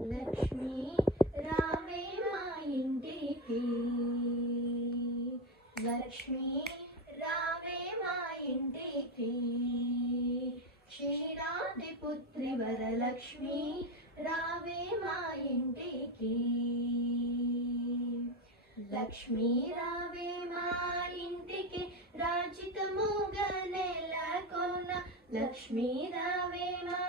లక్ష్మీ రావే మా ఇంటికి, లక్ష్మీ రావే మా ఇంటికి, క్షీరాబ్ది పుత్రి వరలక్ష్మి రావే మా ఇంటికి, లక్ష్మీ రావే మా ఇంటికి రాజితముగా నెలకొన్న, లక్ష్మీ రావే మా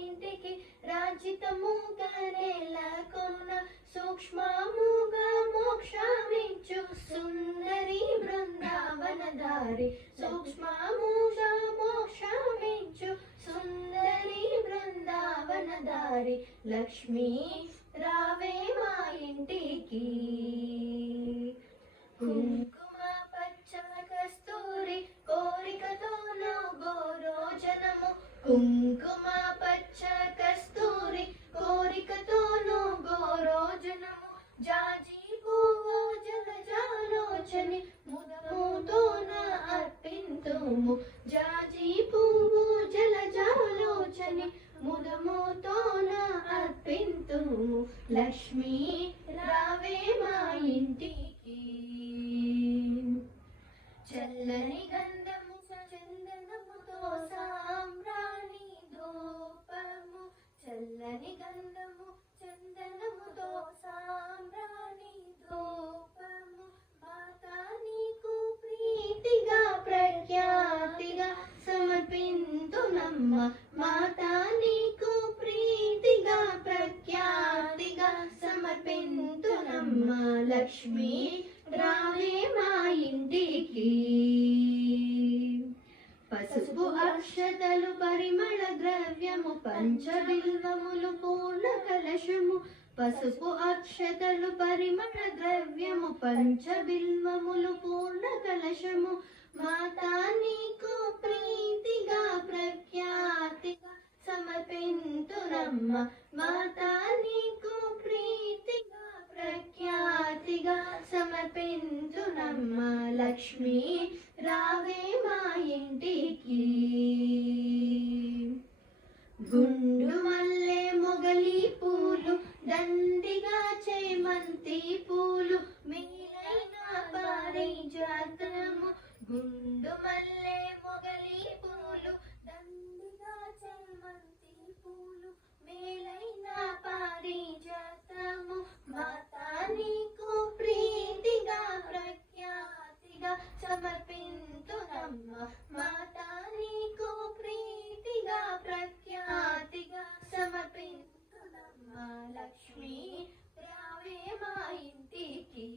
ఇంటికి రాజితముగా నెలకొన్న, సూక్ష్మముగా మోక్షమిచ్చు సుందరి బృందావనధారి, సూక్ష్మముగా మోక్షమిచ్చు సుందరి బృందావనధారి, లక్ష్మీ రావే మా ఇంటికి, కుంకుమ పచ్చ కస్తూరి కోరికతోనో గోరోజనము, కుంకుమ పచ్చ కస్తూరి కోరికతోనో గోరోజనము, జాజి పువ్వు జలజాలోచని ముదముతోన అర్పింతుము, జాజి పువ్వు జలజాలోచని ముదముతోన అర్పింతుము, లక్ష్మీ రావే మా ఇంటికి, చల్లని గంధము చందనముతో సాంబ్రాణి ధూపము, చల్లని గంధము చందనముతో సాంబ్రాణి ధూపము, మాతా నీకు ప్రీతిగా ప్రఖ్యాతిగా సమర్పింతునమ్మ, మాతా నీకు ప్రీతిగా ప్రఖ్యాతిగా సమర్పింతునమ్మ, లక్ష్మీ రావే మా ఇంటికి, పసుపు అక్షతలు పరిమళ ద్రవ్యము పంచబిల్వములు పూర్ణ కలశము, పసుపు అక్షతలు పరిమళ ద్రవ్యము పంచబిల్వములు పూర్ణ కలశము, మాతా నీకు ప్రీతిగా ప్రఖ్యాతిగా సమర్పింతునమ్మ, మాతా నీకు ప్రీతిగా ప్రఖ్యాతిగా సమర్పింతునమ్మ, లక్ష్మీ రావే మా ఇంటికి, గుండు మల్లె మొగలి పూలు దండిగా చేమంతి పూలు మేలైన పారిజాతము, గుండు మల్లె మొగలి పూలు దండిగా చేమంతి పూలు మేలైన పారిజాతము, మాతా నీకు ప్రీతిగా ప్రఖ్యాతిగా సమర్పింతునమ్మ, మాతా నీకు ప్రీతిగా ప్రఖ్యాతిగా సమర్పింతునమ్మ, లక్ష్మీ రావే మా ఇంటికి,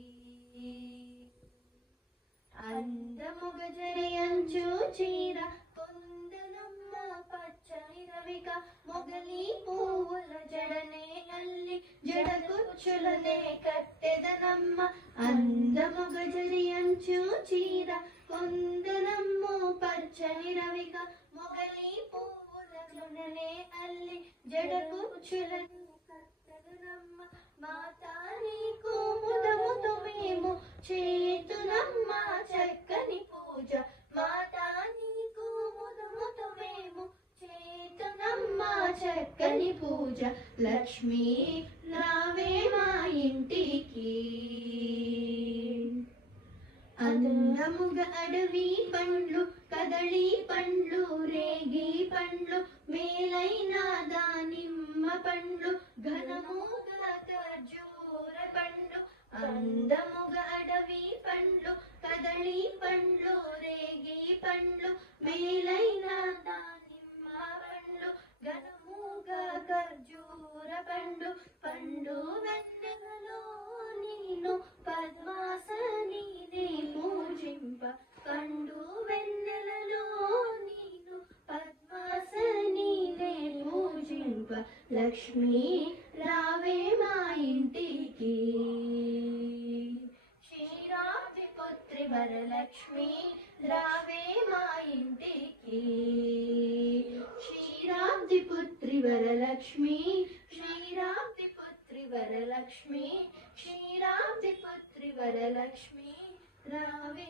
అందముగ జయంచు చీర కొందనమ్మ పచ్చని రవిక, మొగలి పువ్వుల జడనే అల్లి జడకుచ్చులనే కట్టెదనమ్మ, అందముగ జయంచు చీర కొందనమ్మ పచ్చని రవిక, మొగలి పువ్వుల జడనే అల్లి జడకుచ్చులనే కట్టెదనమ్మ, మాతా నీకు ముదముతో మేము చేతునమ్మ చక్కని పూజ, మాతా నీకు ముదముతో మేము చేతునమ్మ చక్కని పూజ, లక్ష్మీ రావే మా ఇంటికి, అందముగా అడవి పండ్లు కదళి పండ్లు రేగి పండ్లు మేలైన దానిమ్మ పండ్లు ఘనముగా ఖర్జూర పండ్లు, అందముగా అడవి పండ్లు కదళి పండ్లు రేగి పండ్లు మేలైన దానిమ్మ పండ్లు ఘనముగా ఖర్జూర పండ్లు, పండు వెన్నెలలో నేను పద్మాసని పూజింప, పండు వెన్నెలలో నేను పద్మాసని పూజింప, లక్ష్మీ రావే మా ఇంటికి, క్షీరాబ్ది పుత్రి వరలక్ష్మి రావే మా ఇంటికి, క్షీరాబ్ది పుత్రి వరలక్ష్మి, క్షీరాబ్ది పుత్రి వరలక్ష్మి, క్షీరాబ్ది పుత్రి వరలక్ష్మి రావే